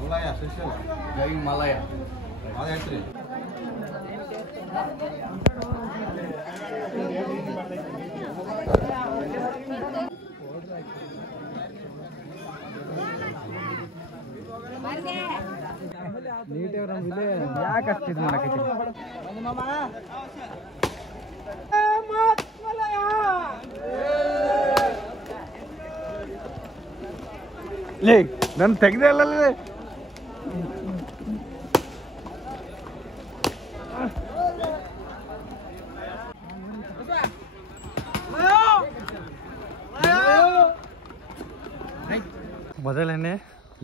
Malaya, special. Going Malaya. What entry? ಯಾಕೆ ಅಷ್ಟು ಇದು ಮಾಡಕತ್ತೀರಿ ಲೇ ನಾನು ತೆಗ್ದೆ ಅಲ್ಲ ಮೊದಲನೇ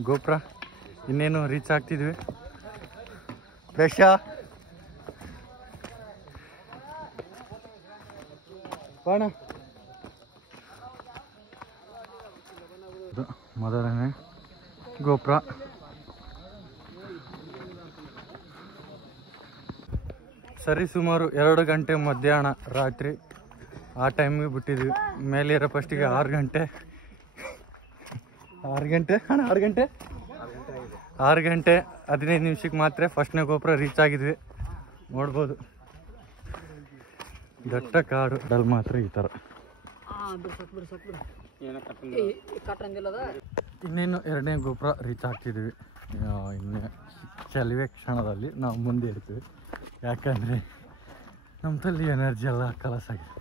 ಗೋಪುರ ಇನ್ನೇನು ರೀಚ್ ಆಗ್ತಿದ್ವಿ ಬೇಷ ಬಾಣ ಮೊದಲನೇ ಗೋಪುರ ಸರಿ ಸುಮಾರು 2 ಗಂಟೆ ಮಧ್ಯಾಹ್ನ ರಾತ್ರಿ ಆ ಟೈಮಿಗೆ ಬಿಟ್ಟಿದ್ವಿ ಮೇಲಿರೋ ಫಸ್ಟಿಗೆ 6 ಗಂಟೆ ಅಣ್ಣ 6 ಗಂಟೆ 15 ನಿಮಿಷಕ್ಕೆ ಮಾತ್ರ ಫಸ್ಟ್ನೇ ಗೋಪುರ ರೀಚ್ ಆಗಿದ್ವಿ ನೋಡ್ಬೋದು ದಟ್ಟ ಕಾಡು ಡಲ್ ಮಾತ್ರ ಈ ಥರ ಇನ್ನೇನು 2ನೇ ಗೋಪುರ ರೀಚ್ ಆಗ್ತಿದ್ವಿ ಇನ್ನೇ ಕೆಲವೇ ಕ್ಷಣದಲ್ಲಿ ನಾವು ಮುಂದೆ ಇರ್ತೀವಿ ಯಾಕಂದರೆ ನಮ್ಮ ತಲ್ಲಿ ಎನರ್ಜಿ ಎಲ್ಲ ಕಲಸಾಗಿದೆ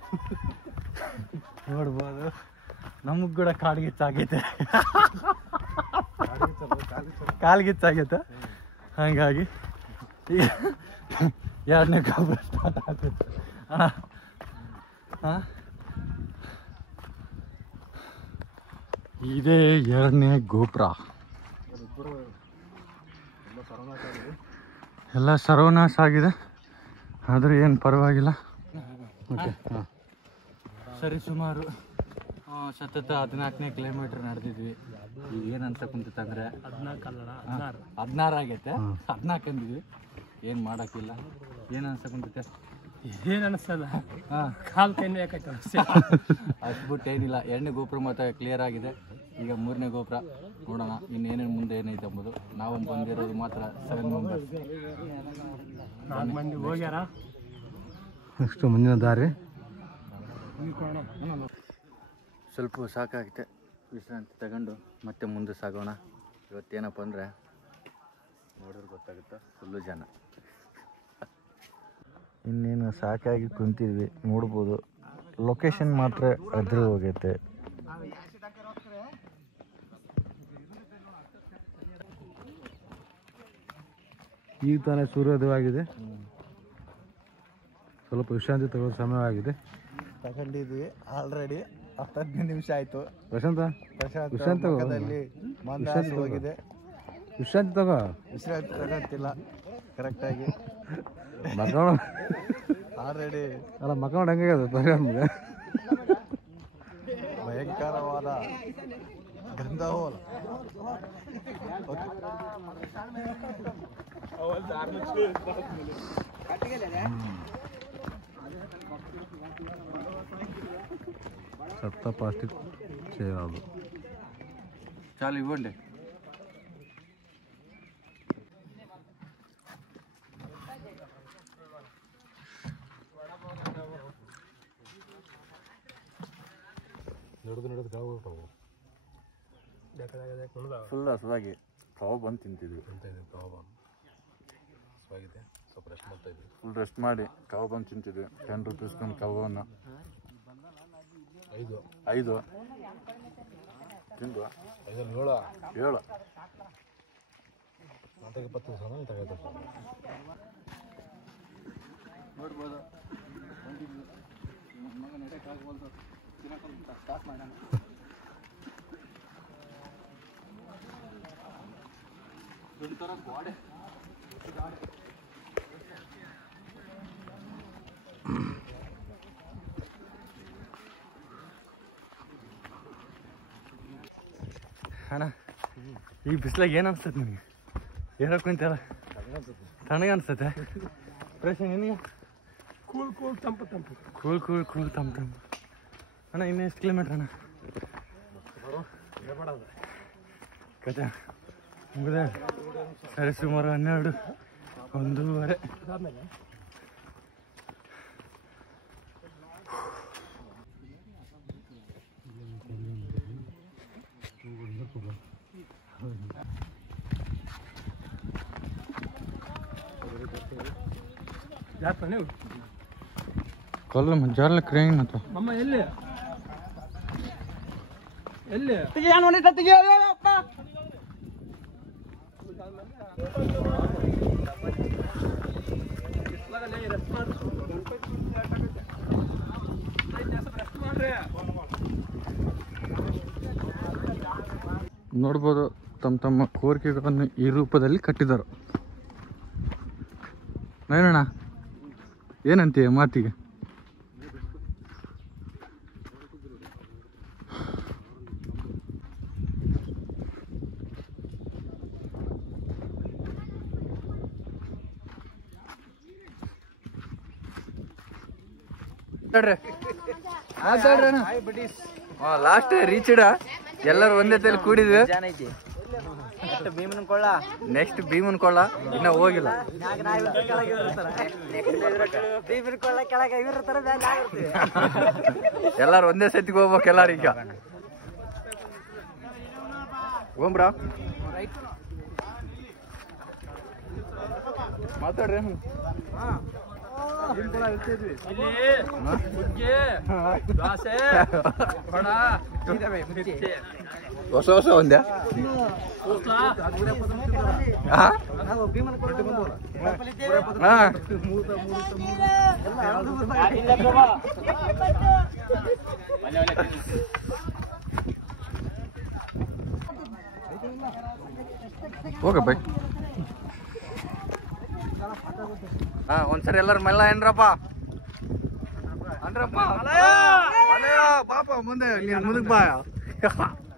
ನೋಡ್ಬೋದು ನಮಗೆ ಕೂಡ ಕಾಲ್ಗಿಚ್ಚಾಗೈತೆ ಕಾಲ್ಗಿಚ್ಚಾಗೈತೆ ಹಾಗಾಗಿ ಈಗ 2ನೇ ಗೋಪುರ ಸ್ಟಾರ್ಟ್ ಆಗ್ತೈತೆ ಹಾಂ ಇದೇ 2ನೇ ಗೋಪುರ ಎಲ್ಲ ಸರ್ವನಾಶ ಆಗಿದೆ ಆದರೂ ಏನು ಪರವಾಗಿಲ್ಲ ಓಕೆ ಹಾಂ ಸರಿ ಸುಮಾರು ಸತತ 14ನೇ ಕಿಲೋಮೀಟ್ರ್ ನಡೆದಿದ್ವಿ ಈಗ ಏನು ಅನ್ಸಕ್ಕೆ ಕುಂತಿತ್ತಂದರೆ 16 ಆಗೈತೆ 14 ಅಂದಿದ್ವಿ ಏನು ಮಾಡೋಕ್ಕಿಲ್ಲ ಏನು ಅನ್ಸಕ್ಕೆ ಕುಂತೈತೆ ಏನು ಅನಿಸ್ತದ ಹಾಂ ಕಾಲು ಕೈನೇ ಯಾಕೈತೆ ಅಷ್ಟು ಬಿಟ್ಟು ಏನಿಲ್ಲ 2ನೇ ಗೋಪುರ ಮತ್ತು ಕ್ಲಿಯರ್ ಆಗಿದೆ ಈಗ 3ನೇ ಗೋಪುರ ನೋಡೋಣ ಇನ್ನೇನೇನು ಮುಂದೆ ಏನೈತೆ ಅಂಬೋದು ನಾವು ಬಂದಿರೋದು ಮಾತ್ರ 7 ಮೆಂಬರ್ಸ್ 4 ಮಂದಿ ಹೋಗ್ಯಾರ ನೆಕ್ಸ್ಟು ಮುಂದಿನ ದಾರಿ ಸ್ವಲ್ಪ ಸಾಕಾಗುತ್ತೆ ವಿಶ್ರಾಂತಿ ತಗೊಂಡು ಮತ್ತೆ ಮುಂದೆ ಸಾಗೋಣ ಇವತ್ತೇನಪ್ಪ ಅಂದರೆ ನೋಡಿದ್ರೆ ಗೊತ್ತಾಗುತ್ತೆ ಫುಲ್ಲು ಜನ ಇನ್ನೇನು ಸಾಕಾಗಿ ಕುಂತಿದ್ವಿ ನೋಡ್ಬೋದು ಲೊಕೇಶನ್ ಮಾತ್ರ ಅದ್ರ ಹೋಗೈತೆ ಈಗ ತಾನೇ ಸೂರ್ಯೋದಯವಾಗಿದೆ ಸ್ವಲ್ಪ ವಿಶ್ರಾಂತಿ ತಗೊಳ್ಳೋ ಸಮಯವಾಗಿದೆ ತಗೊಂಡಿದ್ವಿ ಆಲ್ರೆಡಿ 15 ನಿಮಿಷ ಆಯಿತು ವಿಶ್ರಾಂತಿ ಹೋಗಿದೆ ವಿಶ್ರಾಂತಿ ತಗೋ ವಿಶ್ರಾಂತಿ ತಗೊಂತಿಲ್ಲ ಕರೆಕ್ಟಾಗಿ ಮಕ್ಕಳು ಆಲ್ರೆಡಿ ಅಲ್ಲ ಮಕ್ಕಳು ಹೆಂಗಾಗದು ನಮಗೆ ಭಯಂಕರವಾದ ಗಂಧಹೋಲ సత్తా ప్లాస్టిక్ చేయాలి చాలు ఇవ్వండి ನಡೆದು ಕಾವು ಫುಲ್ ಹಸುವಾಗಿ ಕಾವು ಬಂದು ತಿಂತಿದ್ವಿ ಕಾವು ಬಂದು ಹಸುವಾಗಿದೆ ಸ್ವಲ್ಪ ರೆಸ್ಟ್ ಮಾಡ್ತಾ ಇದ್ವಿ ಫುಲ್ ರೆಸ್ಟ್ ಮಾಡಿ ಕಾವು ಬಂದು ತಿಂತಿದ್ವಿ 10 ರೂಪೀಸ್ಕೊಂಡು ಕಾವನ್ನು 5 ತಿಂದು 7 ಮತ್ತೆ 20 ಸಾವಿರ ತಗೋದು ನೋಡ್ಬೋದು ಸ್ಟಾರ್ಟ್ ಮಾಡೋಣ ಗೋಡೆ ಅಣ್ಣ ಈ ಬಿಸಿಲಾಗ ಏನು ಅನ್ಸ್ತದೆ ನಿಮಗೆ ಹೇಳಕ್ ಕುಂತಲ್ಲ ತಣ್ಣಗೆ ಅನ್ಸ್ತತೆ ಫ್ರೆಶ್ ನಿನಗೆ ಕೂಲ್ ತಂಪು ಕೂಲ್ ತಂಪು ಅಣ್ಣ ಇನ್ನೂ ಎಷ್ಟು ಕಿಲೋಮೀಟ್ರ್ ಅಣ್ಣ ಕತೆ ಮುಗಿದ ಸರಿ ಸುಮಾರು 12, 1:30. ಜಾತ ನೀವು ಕಲ್ಲು ಜಾಲ ಕ್ರೇನ್ ಅಂತ ಅಮ್ಮ ಎಲ್ಲಿ ಎಲ್ಲಿ ನೋಡ್ಬೋದು ತಮ್ಮ ತಮ್ಮ ಕೋರಿಕೆಗಳನ್ನು ಈ ರೂಪದಲ್ಲಿ ಕಟ್ಟಿದರು. ನಯನಣ್ಣ ಏನಂತೀಯ ಮಾತಿಗೆ? ಲಾಸ್ಟ್ ರೀಚ್ಡ ಎಲ್ಲರೂ ಒಂದೇ ತಲೆ ಕೂಡಿದ್ವಿ. ನೆಕ್ಸ್ಟ್ ಭೀಮನ್ ಕೊಳ್ಳ ಇನ್ನ ಹೋಗಿಲ್ಲ. ಎಲ್ಲಾರು ಒಂದೇ ಸತಿಗೆ ಹೋಗ್ಬೇಕು. ಎಲ್ಲಾರು ಈಗ ಹೋಗ್ಬ್ರ ಮಾತಾಡ್ರಿ. ಹೊಸ ಹೊಸ ಒಂದೇ ಹೋಗ ಬೈ. ಒಂದ್ಸರಿ ಎಲ್ಲಾರು ಮೆಲ್ಲ ಏನ್ರಪ್ಪ ಅಂದ್ರಪ್ಪ ಪಾಪ ಮುಂದೆ ನೀನ್ ಮುಂದಕ್ ಬಾ.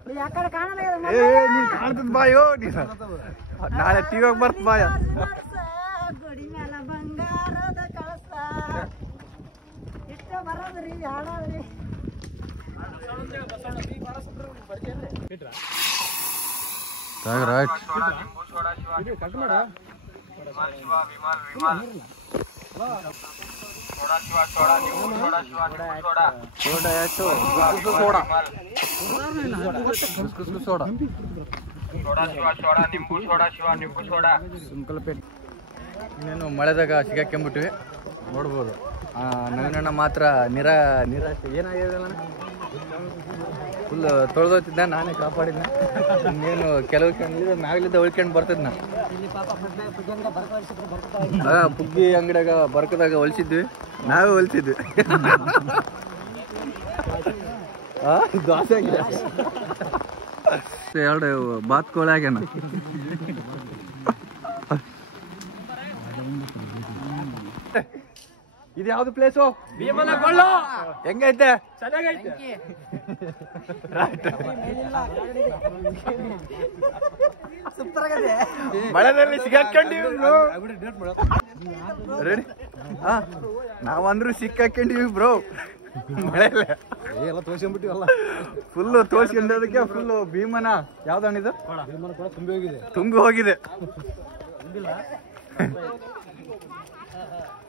ನೀನ್ ಕಾಣ್ತದ ಬಾಯೋ ನೀನು ನಾಳೆ ಟಿವಿಯಾಗ ಬರ್ತ ಬಾಯ. ಇನ್ನೇನು ಮಳೆದಾಗ ಸಿಗಾಕೊಂಬಿಟ್ವಿ. ನೋಡ್ಬೋದು ನವೀನಣ್ಣ ಮಾತ್ರ ನಿರಾಶೆ ಏನಾಗಿದಲ್ಲ. ಫುಲ್ ತೊಳೆದೋಗ್ತಿದ್ದ, ನಾನೇ ಕಾಪಾಡಿದ್ನ. ಇನ್ನೇನು ಕೆಲವು ಮ್ಯಾಗ್ಲಿದ್ದ ಉಳ್ಕೊಂಡು ಬರ್ತಿದ್ನ. ಪುಗ್ಗಿ ಅಂಗಡಿಯಾಗ ಬರ್ಕದಾಗ ಹೊಲ್ಸಿದ್ವಿ, ನಾವೇ ಹೊಲ್ಸಿದ್ವಿ. ದೋಸೆ ಎರಡು ಬಾತ್ ಕೋಳಿ ಆಗ್ಯಾನ. ಇದು ಯಾವ್ದು ಪ್ಲೇಸು? ಹೆಂಗೈತೆ? ಮಳೆದಲ್ಲಿ ಸಿಗಾಕೊಂಡಿವಿ. ರೆಡಿ? ನಾವಂದ್ರು ಸಿಕ್ಕಾಕೊಂಡಿವಿ ಬ್ರೋ. ಮಳೆಲ್ಲ ಎಲ್ಲ ತೋರ್ಸ್ಕೊಂಡ್ಬಿಟ್ಟಿವಲ್ಲ. ಫುಲ್ಲು ತೋರ್ಸ್ಕೊಂಡೋದಕ್ಕೆ ಫುಲ್ಲು ಭೀಮನ ಯಾವ್ದಣ್ಣಿದು ತುಂಬಿ ಹೋಗಿದೆ.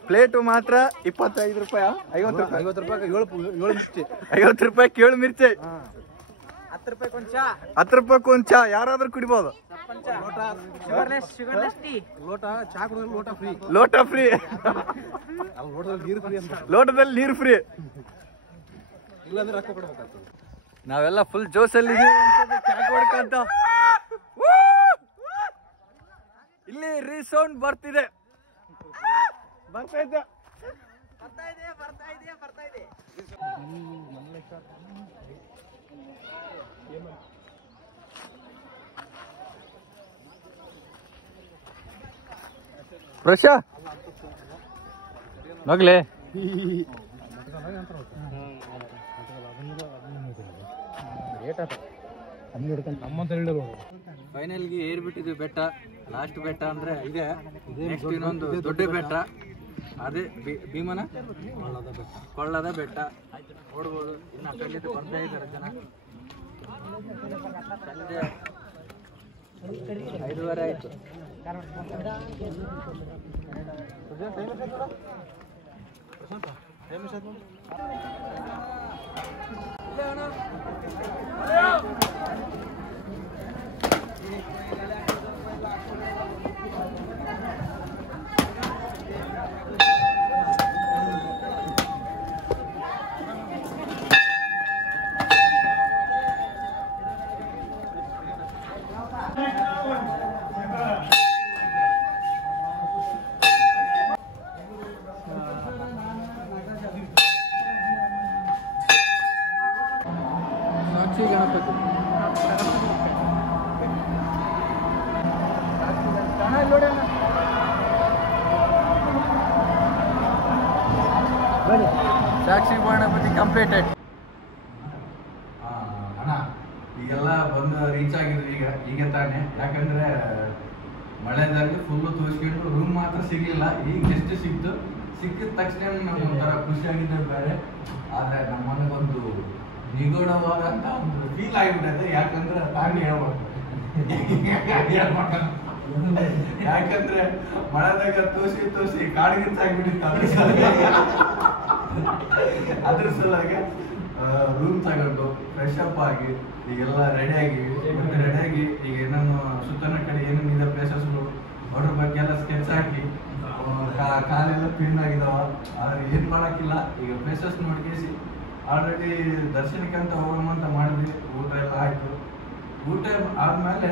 ಪ್ಲೇಟು ಮಾತ್ರ 25 ರೂಪಾಯಿ, 50 ರೂಪಾಯಿ 50 ರೂಪಾಯಿ 7 ಮಿರ್ಚಿ, 10 ರೂಪಾಯಿ ಒಂದ್ ಚಾ. ಯಾರಾದ್ರೂ ಕುಡಿಬೋದು. ಲೋಟ ಫ್ರೀ, ಲೋಟದಲ್ಲಿ ನೀರು ಫ್ರೀ. ನಾವೆಲ್ಲ ಫುಲ್ ಜೋಶಲ್ಲಿ ಹೊಡ್ಕಂತ ಇಲ್ಲಿ ರೀಸೌಂಡ್ ಬರ್ತಿದೆ. ಪ್ರಶ ಮಗ್ಲೇ ಫೈನಲ್ಗೆ ಏರ್ಬಿಟ್ಟಿದ್ವಿ ಬೆಟ್ಟ. ಲಾಸ್ಟ್ ಬೆಟ್ಟ ಅಂದ್ರೆ ಇದೆ. ನೆಕ್ಸ್ಟ್ ಇನ್ನೊಂದು ದೊಡ್ಡ ಬೆಟ್ಟ, ಅದೇ ಭೀಮನ ಕೊಳ್ಳದ ಬೆಟ್ಟ. ನೋಡ್ಬೋದು. ಇನ್ನು ಕಲ್ಲಿದ್ದು ಬರ್ತಾ ಇದ್ದಾರೆ ಜನ. 5:30 ಆಯ್ತು. ಸಾಕ್ಷಿ ಗಣಪತಿ ಸಾಕ್ಷಿ ಗಣಪತಿ ಕಂಪ್ಲೀಟೆಡ್. ಅಣ್ಣ ಈಗೆಲ್ಲ ಬಂದು ರೀಚ್ ಆಗಿದ್ವಿ ಈಗ ತಾನೇ. ಯಾಕಂದ್ರೆ ಮಳೆದಾಗಿ ಫುಲ್ಲು ತೋರಿಸ್ಕೊಂಡು ರೂಮ್ ಮಾತ್ರ ಸಿಗ್ಲಿಲ್ಲ. ಈಗ ಎಷ್ಟು ಸಿಕ್ಕಿದ ತಕ್ಷಣ ನಮ್ಗೆ ಒಂಥರ ಖುಷಿಯಾಗಿದ್ದೆ ಬೇರೆ. ಆದ್ರೆ ನಮ್ಮ ಮನೆಗೊಂದು ನಿಗೂಢವಾದಂತ ಒಂದು ಫೀಲ್ ಆಗಿಬಿಟ್ಟೈತೆ. ಯಾಕಂದ್ರೆ ತಾನೇ ಹೇಳ್ಬೇಕು ಯಾಕಂದ್ರೆ ಮಳೆದಾಗ ತೋರಿಸಿ ಕಾಡ್ಗಿಚ್ಚಾಗ್ಬಿಟ್ಟಿತ್ತು. ಅದ್ರ ಸಲುವಾಗಿ ರೂಮ್ ತಗೊಂಡು ಫ್ರೆಶ್ ಅಪ್ ಆಗಿ ಈಗೆಲ್ಲ ರೆಡಿ ಆಗಿವಿ. ಈಗ ಏನೇನು ಸುತ್ತನ ಕಡೆ ಏನೇನು ಇದೆ ಪ್ಲೇಸಸ್ಗಳು ಅದ್ರ ಬಗ್ಗೆ ಎಲ್ಲ ಸ್ಕೆಚ್ ಹಾಕಿ ಕಾಲೆಲ್ಲ ಪಿನ್ ಆಗಿದಾವ. ಆದ್ರೆ ಏನ್ ಮಾಡಕ್ಕಿಲ್ಲ. ಈಗ ಪ್ಲೇಸಸ್ ನೋಡ್ಕೇಸಿ ಆಲ್ರೆಡಿ ದರ್ಶನಕ್ಕೆ ಅಂತ ಹೋಗೋಣ ಅಂತ ಮಾಡಿದ್ವಿ. ಊಟ ಎಲ್ಲ ಆಯ್ತು. ಊಟ ಆದ್ಮೇಲೆ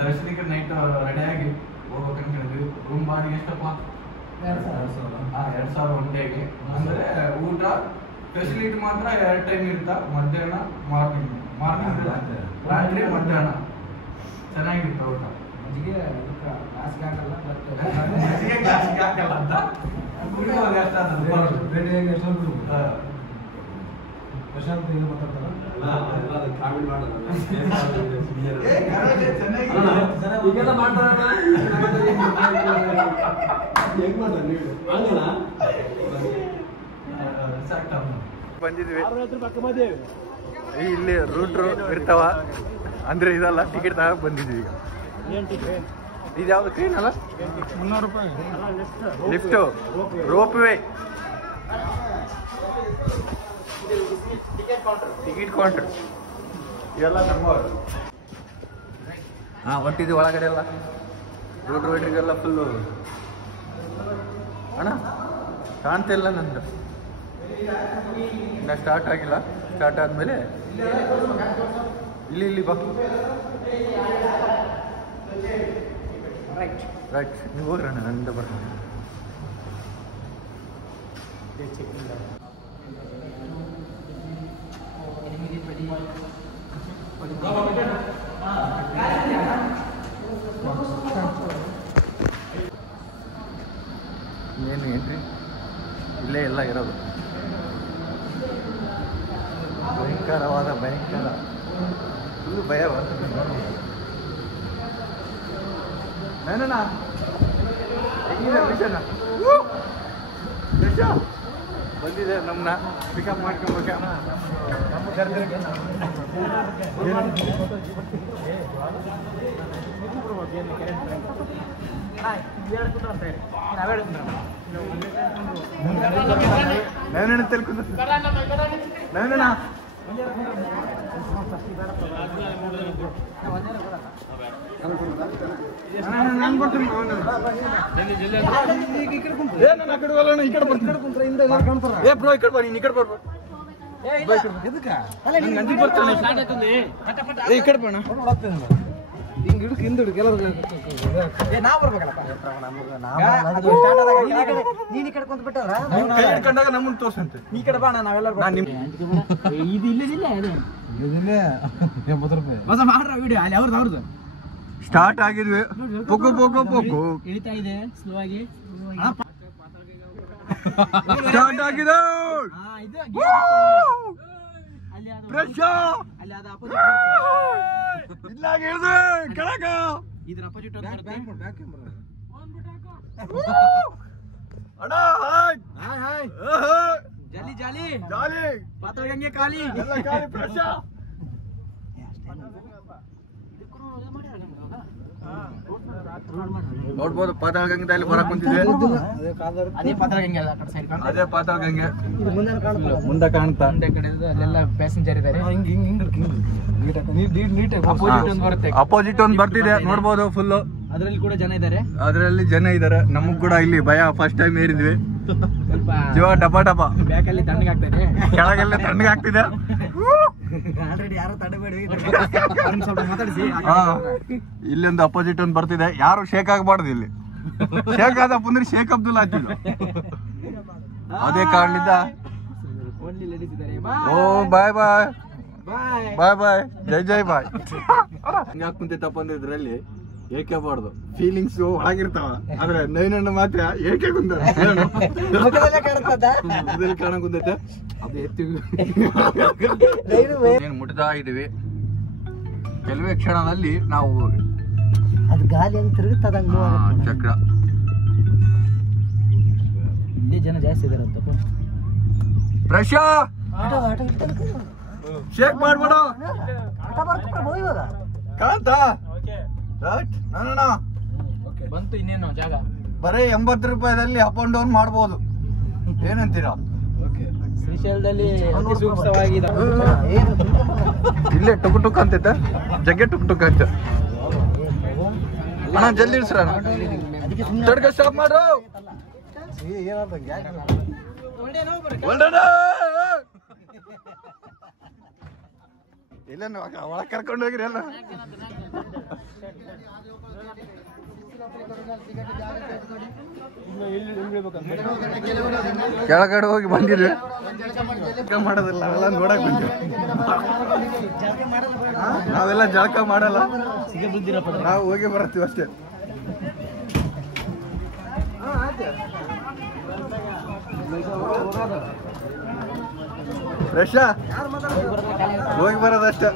ದರ್ಶನಕ್ಕೆ ನೈಟ್ ರೆಡಿಯಾಗಿ ಹೋಗ್ಬೇಕು ಅನ್ಕೊಂಡಿದ್ವಿ. ರೂಮ್ ಬಾಡಿಗೆ ಎಷ್ಟಪ್ಪ? 2,000 1 ಡೇಗೆ. ಅಂದ್ರೆ ಊಟ ಫೆಸಿಲಿಟಿ ಮಾತ್ರ 2 ಟೈಮ್ ಇರ್ತಾ, ಮಧ್ಯಾಹ್ನ ಮಾರ್ನಿಂಗ್ ರಾತ್ರಿ ಮಧ್ಯಾಹ್ನ ಚೆನ್ನಾಗಿರ್ತ ಊಟ. ಮಜ್ಜಿಗೆ ಗ್ಲಾಸ್ಗೆ ಹಾಕಲ್ಲ ಅಂತ ಬಂದಿದ್ವಿ. ಇಲ್ಲಿ ರೂಟ್ರು ಇರ್ತಾವ ಅಂದ್ರೆ ಇದಲ್ಲ, ಟಿಕೆಟ್ ತಗೋ ಬಂದಿದ್ವಿ. ಈಗ ಇದು ಯಾವ್ದು ಟ್ರೈನ್ ಅಲ್ಲ? 300 ರೂಪಾಯಿ lift, rope way, ticket counter ಇವೆಲ್ಲ ನಮ್ಮವರು. ಹೊಟ್ಟಿದ್ವಿ ಒಳಗಡೆ ಎಲ್ಲ ರೂಟ್ ವೇಟ್ರಿಗೆಲ್ಲ ಫುಲ್ಲು. ಅಣ್ಣ ಕಾಣ್ತಿಲ್ಲ ನಂದು, ಇನ್ನು ಸ್ಟಾರ್ಟ್ ಆಗಿಲ್ಲ. ಸ್ಟಾರ್ಟ್ ಆದಮೇಲೆ ಇಲ್ಲಿ ಬಾ. ರೈಟ್ ನೀವು ಹೋಗ್ರಣ್ಣ, ನನ್ನಿಂದ ಬರ್ತೀನಿ. ಏನು ಎಂಟ್ರಿ ಇಲ್ಲೇ ಎಲ್ಲ ಇರೋದು. ಭಯಂಕರ ಫುಲ್ಲು ಭಯ ನಾನಣ್ಣ. ಹೆಂಗಿದೆ ವಿಷಯನ? ಬಂದಿದೆ ನಮ್ಮನ್ನ ಪಿಕಪ್ ಮಾಡ್ಕೊಬೇಕ. ನಾವೇನ ತಿಳ್ಕೊಂಡು ನಾವೇನ ನಾನು ಬರ್ತೀನಿ. ನಮ್ಮನ್ನು ತೋರ್ಸಂತೆ ಈ ಕಡೆ ಬಾ. ನಾವೆಲ್ಲ ಸ್ಟಾರ್ಟ್ ಆಗಿದ್ವಿ. ಪೋಕು ಇಳಿತಾ ಇದೆ ಸ್ಲೋ ಆಗಿ. ಸ್ಟಾರ್ಟ್ ಆಗಿದೆ. ಜಾಲಿ ಜಾಲಿ ಜಾಲಿ ಪಾತಾಳಗಂಗೆ ಖಾಲಿ ಎಲ್ಲ ಖಾಲಿ ಫ್ರೆಶ್. ನೋಡ್ಬೋದು ಪಾತಾಳಗಂಗೆದಲ್ಲಿ ಬರಕ್ ಕುಂತಿದೆ. ಅದೇ ಪಾತಾಳಗಂಗೆ ಅಲ್ಲ ಕಡೆ ಸೈಡ್ ಕಾಣ್ತಾ ಅದೇ ಪಾತಾಳಗಂಗೆ ಮುಂದೆ ಕಾಣ್ತಾ ಮುಂದೆ ಕಡೆ ಅಲ್ಲೆಲ್ಲ ಪ್ಯಾಸೆಂಜರ್ ಇದ್ದಾರೆ ಅಪೋಸಿಟ್ ಒಂದು ಬರುತ್ತೆ ಅಪೋಸಿಟ್ ಒಂದು ಬರ್ತಿದೆ ನೋಡ್ಬೋದು ಫುಲ್. ಅದರಲ್ಲಿ ಕೂಡ ಜನ ಇದ್ದಾರೆ ಅದ್ರಲ್ಲಿ ಜನ ಇದಾರೆ. ನಮಗ್ ಕೂಡ ಇಲ್ಲಿ ಭಯ, ಫಸ್ಟ್ ಟೈಮ್ ಏರಿದ್ವಿ, ಸ್ವಲ್ಪ ಜೀವ ಡಬ ಡಬ, ಬ್ಯಾಕಲ್ಲಿ ತಣ್ಣಗೆ ಆಗ್ತದೆ ಕೆಳಗೆಲ್ಲ ತಣ್ಣಗೆ ಆಗ್ತಿದೆ. ಆಲ್ರೆಡಿ ಯಾರು ತಡಬೇಡಿ ಸ್ವಲ್ಪ ಮಾತಾಡಿಸಿ. ಇಲ್ಲೊಂದು ಅಪೋಸಿಟ್ ಒಂದು ಬರ್ತಿದೆ. ಯಾರು ಶೇಕ್ ಆಗಬಾರ್ದು ಇಲ್ಲಿ. ಶೇಕ್ ಆದ ಪುಂದ್ರೆ ಶೇಕ್ ಅಬ್ದುಲ್ ಆಗ್ತಿಲ್ಲ. ಅದೇ ಕಾರಣದಿಂದ ಓನ್ಲಿ ಲೇಡೀಸ್ ಇದ್ದಾರೆ. ಓ ಬಾಯ್ ಬಾಯ್ ಬಾಯ್ ಬಾಯ್ ಬಾಯ್ ಜೈ ಜೈ ಬಾಯ್. ಹಂಗಾಕ್ ಕುಂತಿತ್ತಪ್ಪ ಅಂದ್ರೆ ಇದ್ರಲ್ಲಿ ಏಕೆ ಬಾರ್ದು ಫೀಲಿಂಗ್ಸ್ ಆಗಿರ್ತಾವ. ಆದ್ರೆ ನೈನಣ್ಣ ಮಾತ್ರ ಏಕೆ ಕುಂತ ಕಾಣ ಕುಂತೈತೆ. ಅದು ಎತ್ತಿ ಏನ್ ಮುಟ್ತಾ ಇದೀವಿ. ಕೆಲವೇ ಕ್ಷಣದಲ್ಲಿ ನಾವು ಅದು ಗಾಲಿ ಅಂತ ತಿರುಗುತ್ತದ ಚಕ್ರ. ಇಲ್ಲಿ ಜನ ಜಾಸ್ತಿ ಇದಾರಂತಪ್ಪ. ಪ್ರಶಾ ಶೇಕ್ ಮಾಡ್ಬೇಡ ಕಾಂತ. ಬಂತು ಇನ್ನೇನು ಜಾಗ. ಬರೀ 80 ರೂಪಾಯಿದಲ್ಲಿ ಅಪ್ ಅಂಡ್ ಡೌನ್ ಮಾಡ್ಬೋದು. ಏನಂತೀರಾ? ಶ್ರೀಶೈಲದಲ್ಲಿ ಅತಿ ಸೂಕ್ತವಾಗಿ ಇಲ್ಲೇ ಟುಕ್ ಟುಕ್ ಅಂತೈತೆ, ಜಗ್ಗೆ ಟುಕ್ ಟುಕ್ ಅಂತ. ಅಣ್ಣ ಜಲ್ದಿ ಇಡ್ಸ್ರ ತಡ್ಕ ಸ್ಟಾಪ್ ಮಾಡು. ಇಲ್ಲ ಒಳಗೆ ಕರ್ಕೊಂಡು ಹೋಗಿರಿ ಎಲ್ಲ. ಕೆಳಗಡೆ ಹೋಗಿ ಬಂದಿದ್ವಿ, ಮಾಡೋದಿಲ್ಲ ಅವೆಲ್ಲ ನೋಡಕ್ ಬಂದ್ವಿ. ನಾವೆಲ್ಲ ಜಳಕ ಮಾಡಲ್ಲ, ನಾವು ಹೋಗಿ ಬರ್ತೀವಿ ಅಷ್ಟೇ. ಫ್ರೆಶ್ ಹೋಗಿ ಬರೋದಷ್ಟೇ.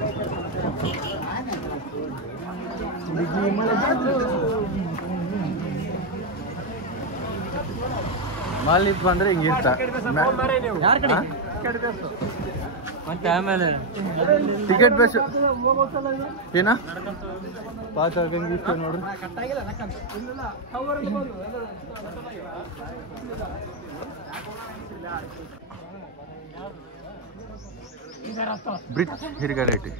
ಮಾಲಿತ್ ಬಂದ್ರೆ ಹಿಂಗಿರ್ತ. ಮತ್ತೆ ಆಮೇಲೆ ಟಿಕೆಟ್ ಬೇಸ್ ಏನ ಪಾತಾಳಗಂಗೆ ಇಷ್ಟ ನೋಡ್ರಿ. ಬ್ರಿಡ್ಜ್ ಹಿರಿಗಡೆ ಐತಿ.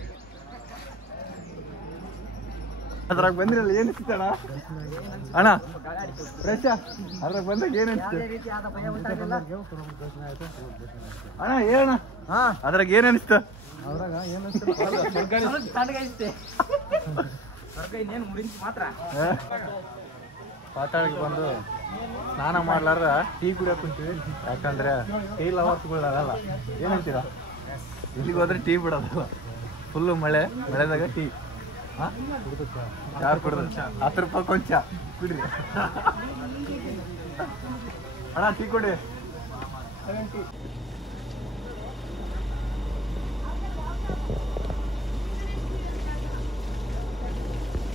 ಅದ್ರಾಗ ಬಂದ್ರಲ್ಲ ಏನ್ ಅನ್ಸುತ್ತಣ್ಣ? ಅಣ್ಣ ಫ್ರೆಶ್ ಅದ್ರಾಗ ಬಂದಾಗ ಏನ್ ಅನ್ಸುತ್ತೆ ಅಣ್ಣ? ಹೇಳಣ್ಣ ಅದ್ರಾಗ ಏನ್ ಅನಿಸ್ತ? ಪಾತಾಳಕ್ಕೆ ಬಂದು ಸ್ನಾನ ಮಾಡ್ಲಾರ್ದ ಟೀ ಕುಡಿಯೋಕೆ ಕುಂತೀವಿ. ಯಾಕಂದ್ರೆ ಟೀ ಲವರ್ಸ್ಗಳಲ್ಲ. ಏನಂತೀರಾ? ಇಲ್ಲಿಗೆ ಹೋದ್ರೆ ಟೀ ಬಿಡೋದಲ್ಲ, ಫುಲ್ಲು ಮಳೆದಾಗ ಟೀ. ಯಾರು ಕುಡ್ದು 10 ರೂಪಾಯಿ ಕೊಂಚ ಕುಡ್ರಿ ಅಣ್ಣ. ಟೀ ಕೊಡಿ.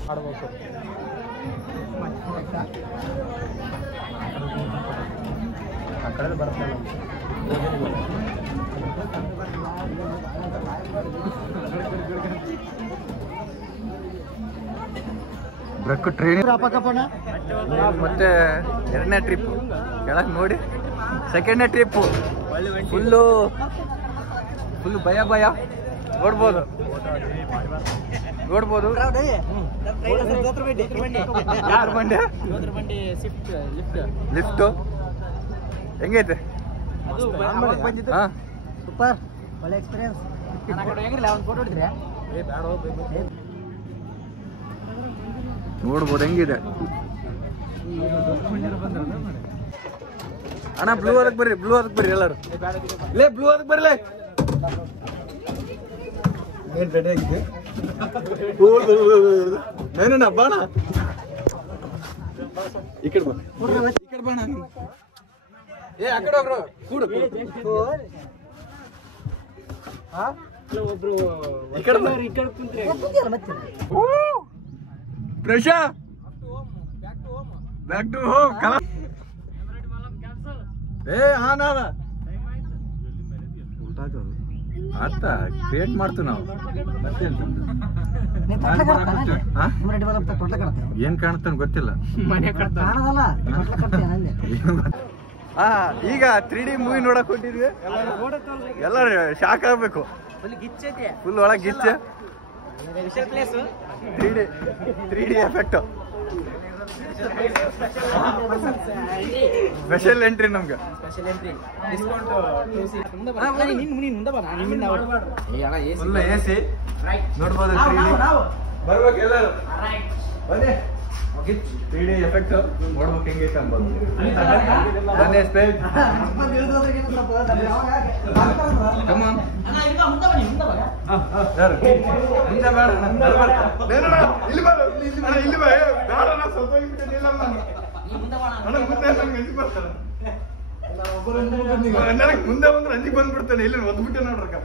ಮಾಡ್ಬೇಕು ಆ ಕಡೆ ಬರ್ತಲ್ಲ. ಬ್ರಕ್ ಟ್ರೈನ್ ಮತ್ತೆ 2ನೇ ಟ್ರಿಪ್ ಕೆಳಗೆ ನೋಡಿ. 2ನೇ ಟ್ರಿಪ್ ಫುಲ್ಲು ಭಯ ನೋಡ್ಬೋದು. ಯಾರು ಬಂಡೆ ಲಿಫ್ಟು ಹೆಂಗೈತೆ? ಸೂಪರ್, ಒಳ್ಳೆ ಎಕ್ಸ್ಪೀರಿಯನ್ಸ್. ಫೋಟೋ ಹೊಡಿದ್ರೆ ನೋಡ್ಬೋದು ಹೆಂಗಿದೆ. ಅಣ್ಣ ಬ್ಲೂ ಅದಕ್ಕೆ ಬರ್ರಿ ಎಲ್ಲರೂ. ಲೇ ಬ್ಲೂ ಅದಕ್ಕೆ ಬರ್ರಿ. ಏನ್ ರೆಡಿ ಆಗಿದೆ ಏನೇನ ಬಾಣ. ಈ ಕಡೆ ಬಾಣ. ಏ ಆ ಕಡೆ ಹೋಗ್ರು ಕೂಡು. ಒಬ್ರು ಈ ಕಡೆ ಕುಂತ್ರೆ ಪ್ರಶಾ ಬ್ಯಾಕ್ ಟು ಹೋಮ್. ಏ ಆನ ಆತ ಕ್ರಿಯೇಟ್ ಮಾಡ್ತೀವಿ ನಾವು ಏನ್ ಕಾಣ್ತಾನ ಗೊತ್ತಿಲ್ಲ. ಈಗ 3D ಮೂವಿ ನೋಡಕ್ ಹೊಂಟಿದ್ವಿ. ಎಲ್ಲರೂ ಶಾಕ್ ಆಗ್ಬೇಕು. ಫುಲ್ ಒಳಗೆ ಗಿಚ್ಚ 3D ಎಫೆಕ್ಟ್. ಸ್ಪೆಷಲ್ ಎಂಟ್ರಿ ನಮ್ಗೆ. ಫುಲ್ AC ನೋಡ್ಬೋದು. 3D ಬರ್ಬೇಕು ಎಲ್ಲರೂ ಬನ್ನಿ. 3D ಎಫೆಕ್ಟ್ ನೋಡ್ಬೇಕು ಹೆಂಗೈತೆ ಅನ್ಬೋದು. ಬನ್ನಿ ಸ್ಪೇಸ್ ಕಮಾನ್ ಯಾರು ಮುಂದೆ ಬೇಡ ಇಲ್ಲಿ ಮುಂದೆ ಬಂದ್ರೆ ಅಂಜಿಗೆ ಬಂದ್ಬಿಡ್ತಾನೆ. ಇಲ್ಲಿ ಒದ್ಬಿಟ್ಟೆ ನೋಡ್ರಕ್ಕ.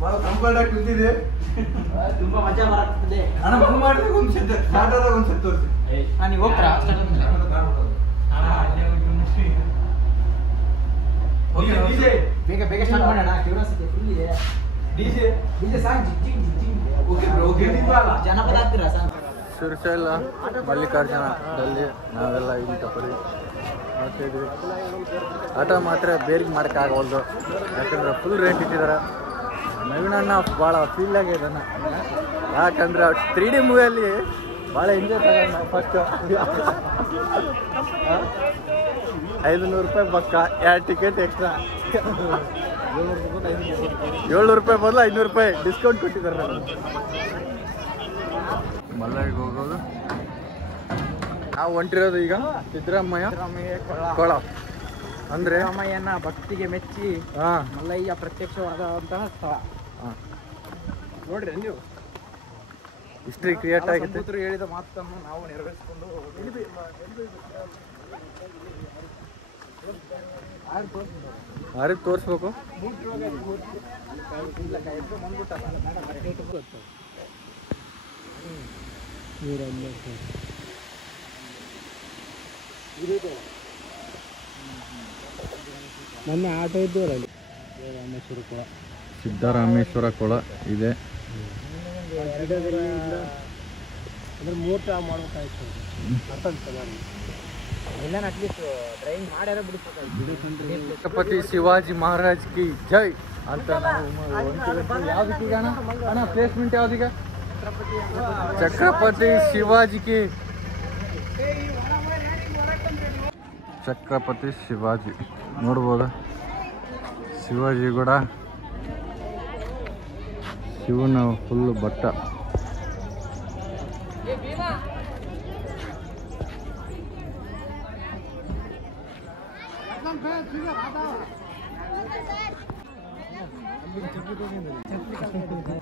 ಬಹಳ ಕಂಫರ್ಟ್ ಆಗಿ ಕುಂತಿದೆ. ತುಂಬಾ ಮಜಾ ಬರ್ತದೆ. ಅಣ್ಣ ಮುಂದೆ ಮಾಡಿದಾಗ ಒಂದು ಸೆಟ್ ಸ್ಟಾರ್ಟರ್ ಒಂದು ಸೆಟ್ ತೋರಿಸಿ. ನೀವು ಹೋಗ್ತೀರಾ? ಬೇಗ ಬೇಗ ಸ್ಟಾರ್ಟ್ ಮಾಡೋಣ. ಕ್ಯೂರಿಯಾಸಿಟಿ ಫುಲ್ ಇದೆ. ಡಿಜೆ ಸಾಂಗ್ ಜಿಗ್ ಓಕೆ ಜನಪದ ಆಗ್ತೀರಾ ಸಾಂಗ್? ಶ್ರೀಶೈಲ ಮಲ್ಲಿಕಾರ್ಜುನದಲ್ಲಿ ನಾವೆಲ್ಲ ಇಂಥ ಪರಿ ಮಾಡ್ತಾಯಿದ್ವಿ. ಆಟ ಮಾತ್ರ ಬೇರಿಗೆ ಮಾಡೋಕ್ಕಾಗವಲ್ದು, ಯಾಕಂದ್ರೆ ಫುಲ್ ರೇಟ್ ಇಟ್ಟಿದ್ದಾರೆ. ನವೀನಣ್ಣ ಭಾಳ ಫೀಲ್ ಆಗಿದ್ದಾನೆ, ಯಾಕಂದ್ರೆ 3D ಮೂವಿಯಲ್ಲಿ ಭಾಳ ಎಂಜಾಯ್ ತಗೊಂಡು ನಾವು ಫಸ್ಟು 500 ರೂಪಾಯಿ ಪಕ್ಕ 2 ಟಿಕೆಟ್ ಎಕ್ಸ್ಟ್ರಾ. 700 ರೂಪಾಯಿ ಬದಲು 500 ರೂಪಾಯಿ ಡಿಸ್ಕೌಂಟ್ ಕೊಟ್ಟಿದ್ದಾರೆ. ನಾನು ಮಲ್ಲಯ್ಯಗೆ ಹೋಗೋದು. ನಾವು ಹೊಂಟಿರೋದು ಈಗ ಸಿದ್ದರಾಮಯ್ಯ ಕೊಳ. ಅಂದರೆ ಸಿದ್ದರಾಮಯ್ಯನ ಭಕ್ತಿಗೆ ಮೆಚ್ಚಿ ಮಲ್ಲಯ್ಯ ಪ್ರತ್ಯಕ್ಷವಾದಂತಹ ಸ್ಥಳ. ನೋಡ್ರಿ ನೀವು ಹಿಸ್ಟ್ರಿ ಕ್ರಿಯೇಟ್ ಆಗಿದೆ. ಹೇಳಿದ ಮಾತನ್ನು ನಾವು ನೆರವೇರಿಸಿಕೊಂಡು ಯಾರಿಗೆ ತೋರಿಸ್ಬೇಕು? ಮೊನ್ನೆ ಆಟೋ ಇದ್ದವಲ್ಲ ಅಲ್ಲಿ ಸಿದ್ದರಾಮೇಶ್ವರ ಕೊಳ ಇದೆ. ಅಂದ್ರೆ ಮೂರ್ತಿ ಮಾಡ್ಬೇಕಾಯ್ತು. ಇಲ್ಲ ಅಟ್ಲೀಸ್ಟ್ ಡ್ರೈವಿಂಗ್ ಮಾಡ್ಯಾರ ಬಿಡಿಸ್ಬೇಕಾಯ್ತು. ಛತ್ರಪತಿ ಶಿವಾಜಿ ಮಹಾರಾಜ್ ಕಿ ಜೈ ಅಂತ ನಾವು ಯಾವ್ದಕ್ಕೀಗ ಅಣ್ಣ ಪ್ಲೇಸ್ಮೆಂಟ್ ಯಾವ್ದೀಗ? ಛತ್ರಪತಿ ಶಿವಾಜಿ ಕಿ ಛತ್ರಪತಿ ಶಿವಾಜಿ ನೋಡ್ಬೋದ. ಶಿವಾಜಿ ಕೂಡ ಶಿವನ ಫುಲ್ ಬಟ್ಟ.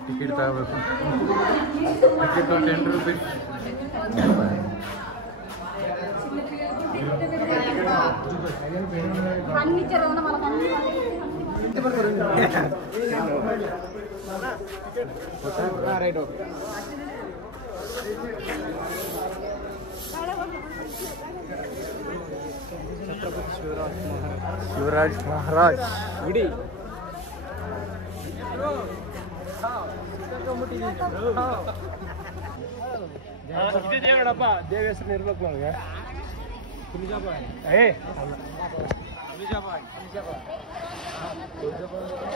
ಟಿಕೆಟ್ ತಗೋಬೇಕು. Ticket 10 rupees. ಶಿವರಾಜ್ ಮಹಾರಾಜ್ ಗುಡಿ ನೋಡಪ್ಪ. ದೇವ ಹೆಸರು ಇರ್ಬೇಕು ನನಗೆ.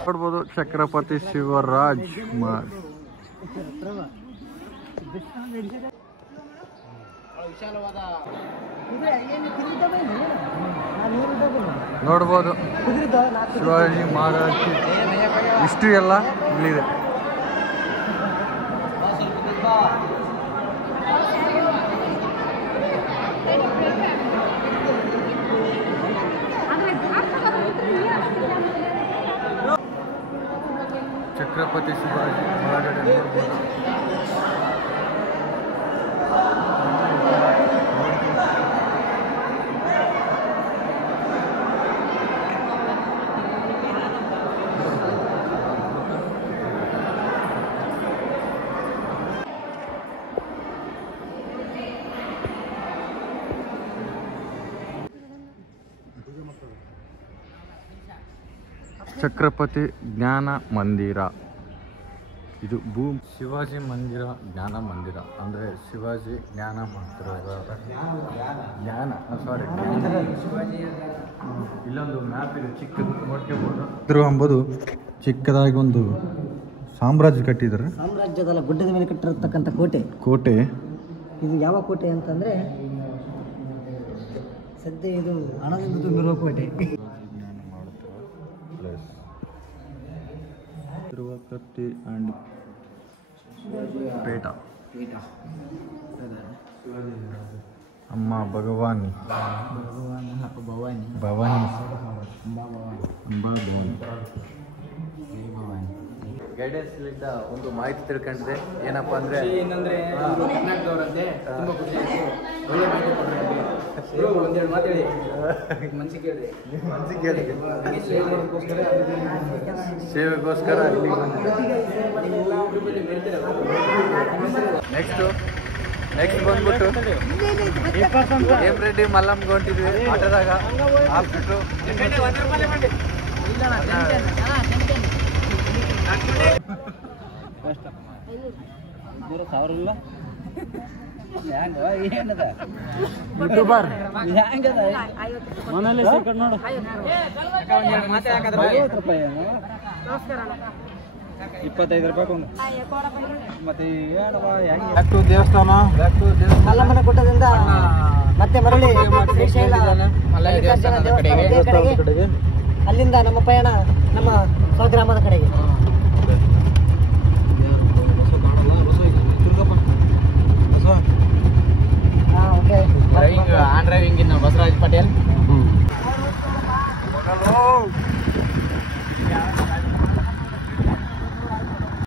ನೋಡ್ಬೋದು ಛತ್ರಪತಿ ಶಿವರಾಜ್ ನೋಡ್ಬೋದು. ಶಿವಾಜಿ ಮಹಾರಾಜ್ ಹಿಸ್ಟ್ರಿ ಎಲ್ಲ ಇಲ್ಲಿದೆ. ಛತ್ರಪತಿ ಶಿವಾಜಿ ಒಳಗಡೆ ನೋಡ್ಬೋದು. ಛತ್ರಪತಿ ಜ್ಞಾನ ಮಂದಿರ. ಇದು ಶಿವಾಜಿ ಮಂದಿರ ಜ್ಞಾನ ಮಂದಿರ ಅಂದರೆ ಶಿವಾಜಿ ಜ್ಞಾನ ಮಂದಿರ. ಇಲ್ಲೊಂದು ಮ್ಯಾಪ್ ಇದೆ, ಚಿಕ್ಕದು ನೋಡ್ಕೋಬಹುದು. ಇದ್ರ ಎಂಬುದು ಚಿಕ್ಕದಾಗಿ ಒಂದು ಸಾಮ್ರಾಜ್ಯ ಕಟ್ಟಿದ್ದಾರೆ. ಸಾಮ್ರಾಜ್ಯದಲ್ಲ, ಗುಡ್ಡದ ಮೇಲೆ ಕಟ್ಟಿರತಕ್ಕಂಥ ಕೋಟೆ. ಇದು ಯಾವ ಕೋಟೆ ಅಂತಂದ್ರೆ ಸದ್ಯ ಇದು ಹಣದಿಂದ ತುಂಬಿರುವ ಕೋಟೆ. ತಿರುವಕತ್ತಿ ಆ್ಯಂಡ್ ಪೇಟ. ಅಮ್ಮ ಭಗವಾನಿ ಗೈಡೆನ್ಸ್ಲಿಂದ ಒಂದು ಮಾಹಿತಿ ತಿಳ್ಕೊಂಡಿದೆ. ಏನಪ್ಪ ಅಂದರೆ ಏನಂದ್ರೆ ಕರ್ನಾಟಕದವರಂತೆ ತುಂಬ ಖುಷಿ ಆಯಿತು. ಒಳ್ಳೆ ಮಾಹಿತಿ ಕೊಡ್ತಾರೆ. ಒಂದೆರಡು ಮಾತು ಹೇಳಿ, ಮನ್ಸಿಗೆ ಕೇಳಿದೆ. ಸೇವೆಗೋಸ್ಕರ ಇಲ್ಲಿ ನೆಕ್ಸ್ಟ್ ಬಂದ್ಬಿಟ್ಟು ರೆಡ್ಡಿ ಮಲ್ಲಮ್ಗೆ ಹೊಂಟಿದ್ವಿ ಆಟೋದಾಗ. ಹಾಕ್ಬಿಟ್ಟು ದೇವಸ್ಥಾನ ಮಲ್ಲಮ್ಮನ ಗುಡ್ಡದಿಂದ ಮತ್ತೆ ಮರಳಿ ಶ್ರೀಶೈಲ ಮಲ್ಲಿಕಾರ್ಜುನ ದೇವಸ್ಥಾನದ ಕಡೆಗೆ, ಅಲ್ಲಿಂದ ನಮ್ಮ ಪಯಣ ನಮ್ಮ ಸ್ವಗ್ರಾಮದ ಕಡೆಗೆ. ಡ್ರೈವಿಂಗ್ ಇನ್ನು ಬಸವರಾಜ್ ಪಟೇಲ್.